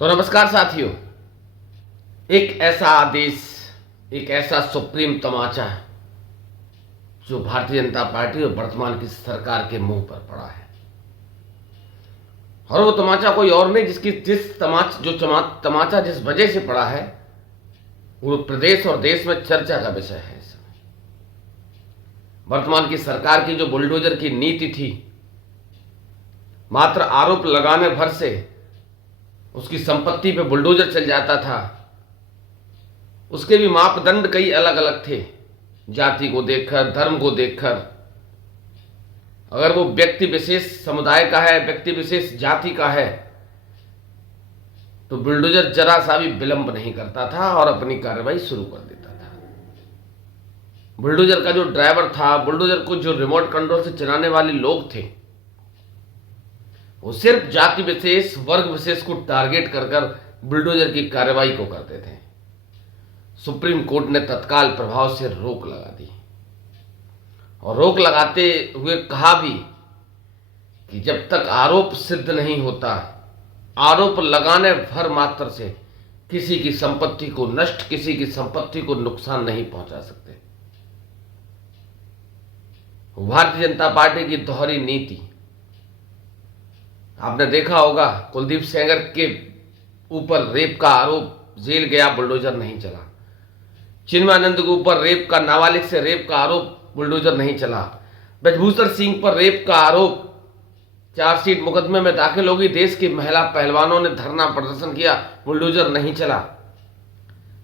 तो नमस्कार साथियों, एक ऐसा आदेश, एक ऐसा सुप्रीम तमाचा जो भारतीय जनता पार्टी और वर्तमान की सरकार के मुंह पर पड़ा है। और वो तमाचा कोई और नहीं, तमाचा जिस वजह से पड़ा है वो प्रदेश और देश में चर्चा का विषय है। इस समय वर्तमान की सरकार की जो बुलडोजर की नीति थी, मात्र आरोप लगाने भर से उसकी संपत्ति पे बुलडोजर चल जाता था। उसके भी मापदंड कई अलग अलग थे, जाति को देखकर, धर्म को देखकर। अगर वो व्यक्ति विशेष समुदाय का है, व्यक्ति विशेष जाति का है, तो बुलडोजर जरा सा भी विलंब नहीं करता था और अपनी कार्रवाई शुरू कर देता था। बुलडोजर का जो ड्राइवर था, बुलडोजर को जो रिमोट कंट्रोल से चलाने वाले लोग थे, वो सिर्फ जाति विशेष, वर्ग विशेष को टारगेट कर बुलडोजर की कार्रवाई को करते थे। सुप्रीम कोर्ट ने तत्काल प्रभाव से रोक लगा दी और रोक लगाते हुए कहा भी कि जब तक आरोप सिद्ध नहीं होता, आरोप लगाने भर मात्र से किसी की संपत्ति को नष्ट, किसी की संपत्ति को नुकसान नहीं पहुंचा सकते। भारतीय जनता पार्टी की दोहरी नीति आपने देखा होगा। कुलदीप सेंगर के ऊपर रेप का आरोप, जेल गया, बुलडोजर नहीं चला। चिन्मयानंद के ऊपर रेप का, नाबालिग से रेप का आरोप, बुलडोजर नहीं चला। ब्रजभूषण सिंह पर रेप का आरोप, चार्जशीट मुकदमे में दाखिल होगी, देश की महिला पहलवानों ने धरना प्रदर्शन किया, बुलडोजर नहीं चला।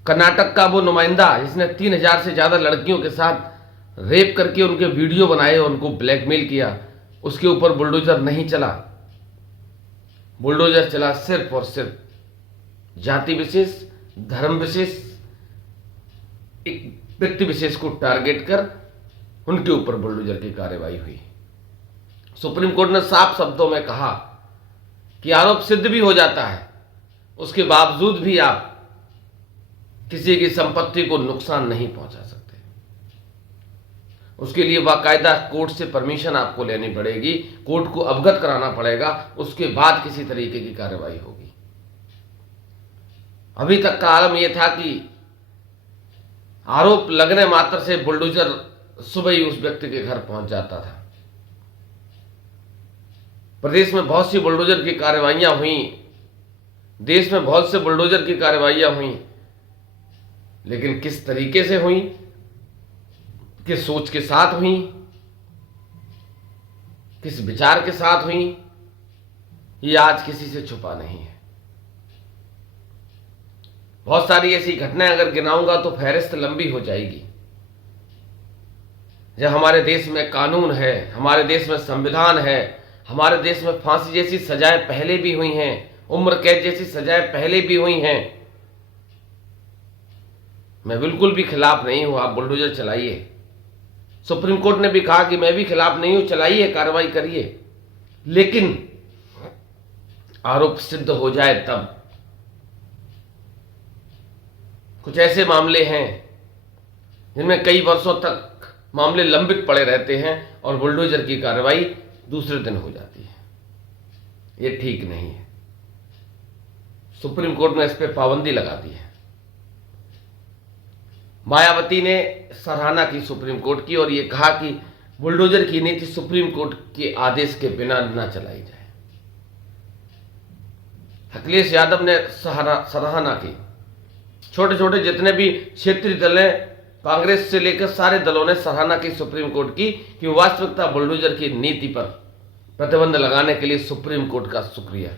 कर्नाटक का वो नुमाइंदा जिसने 3000 से ज्यादा लड़कियों के साथ रेप करके उनके वीडियो बनाए, उनको ब्लैकमेल किया, उसके ऊपर बुलडोजर नहीं चला। बुलडोजर चला सिर्फ और सिर्फ जाति विशेष, धर्म विशेष, एक व्यक्ति विशेष को टारगेट कर उनके ऊपर बुलडोजर की कार्रवाई हुई। सुप्रीम कोर्ट ने साफ शब्दों में कहा कि आरोप सिद्ध भी हो जाता है, उसके बावजूद भी आप किसी की संपत्ति को नुकसान नहीं पहुंचा सकते। उसके लिए बाकायदा कोर्ट से परमिशन आपको लेनी पड़ेगी, कोर्ट को अवगत कराना पड़ेगा, उसके बाद किसी तरीके की कार्रवाई होगी। अभी तक का आलम यह था कि आरोप लगने मात्र से बुलडोजर सुबह ही उस व्यक्ति के घर पहुंच जाता था। प्रदेश में बहुत सी बुलडोजर की कार्रवाइयां हुई, देश में बहुत से बुलडोजर की कार्रवाइयां हुई, लेकिन किस तरीके से हुई, किस सोच के साथ हुई, किस विचार के साथ हुई, ये आज किसी से छुपा नहीं है। बहुत सारी ऐसी घटनाएं अगर गिनाऊंगा तो फहरिस्त लंबी हो जाएगी। जब हमारे देश में कानून है, हमारे देश में संविधान है, हमारे देश में फांसी जैसी सजाएं पहले भी हुई हैं, उम्र कैद जैसी सजाएं पहले भी हुई हैं। मैं बिल्कुल भी खिलाफ नहीं हूं, आप बुलडोजर चलाइए। सुप्रीम कोर्ट ने भी कहा कि मैं भी खिलाफ नहीं हूं, चलाइए, कार्रवाई करिए, लेकिन आरोप सिद्ध हो जाए तब। कुछ ऐसे मामले हैं जिनमें कई वर्षों तक मामले लंबित पड़े रहते हैं और बुलडोजर की कार्रवाई दूसरे दिन हो जाती है। ये ठीक नहीं है। सुप्रीम कोर्ट ने इस पर पाबंदी लगा दी है। मायावती ने सराहना की सुप्रीम कोर्ट की और यह कहा कि बुलडोजर की नीति सुप्रीम कोर्ट के आदेश के बिना न चलाई जाए। अखिलेश यादव ने सराहना की। छोटे छोटे जितने भी क्षेत्रीय दल हैं, कांग्रेस से लेकर सारे दलों ने सराहना की सुप्रीम कोर्ट की कि वास्तविकता बुलडोजर की नीति पर प्रतिबंध लगाने के लिए सुप्रीम कोर्ट का शुक्रिया।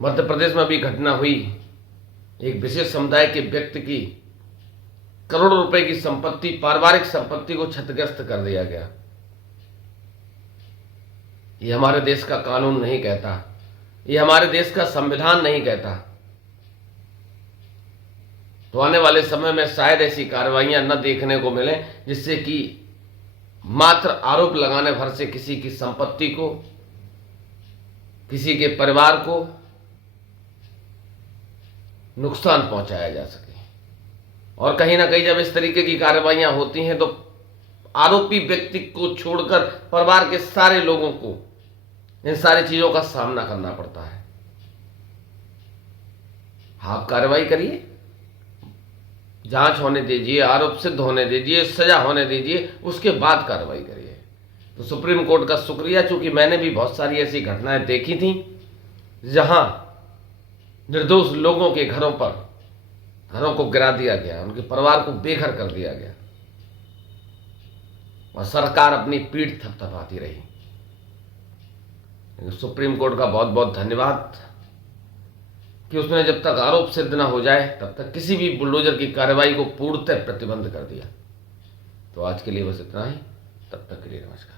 मध्य प्रदेश में भी घटना हुई, एक विशेष समुदाय के व्यक्ति की करोड़ों रुपए की संपत्ति, पारिवारिक संपत्ति को क्षतिग्रस्त कर दिया गया। ये हमारे देश का कानून नहीं कहता, ये हमारे देश का संविधान नहीं कहता। तो आने वाले समय में शायद ऐसी कार्रवाइयां न देखने को मिले जिससे कि मात्र आरोप लगाने भर से किसी की संपत्ति को, किसी के परिवार को नुकसान पहुंचाया जा सके। और कहीं ना कहीं जब इस तरीके की कार्रवाइयां होती हैं तो आरोपी व्यक्ति को छोड़कर परिवार के सारे लोगों को इन सारी चीजों का सामना करना पड़ता है। आप कार्रवाई करिए, जांच होने दीजिए, आरोप सिद्ध होने दीजिए, सजा होने दीजिए, उसके बाद कार्रवाई करिए। तो सुप्रीम कोर्ट का शुक्रिया, चूंकि मैंने भी बहुत सारी ऐसी घटनाएं देखी थी जहां निर्दोष लोगों के घरों को गिरा दिया गया, उनके परिवार को बेघर कर दिया गया और सरकार अपनी पीठ थपथपाती रही। सुप्रीम कोर्ट का बहुत बहुत धन्यवाद कि उसने जब तक आरोप सिद्ध न हो जाए तब तक किसी भी बुलडोजर की कार्रवाई को पूर्णतः प्रतिबंध कर दिया। तो आज के लिए बस इतना ही, तब तक के लिए नमस्कार।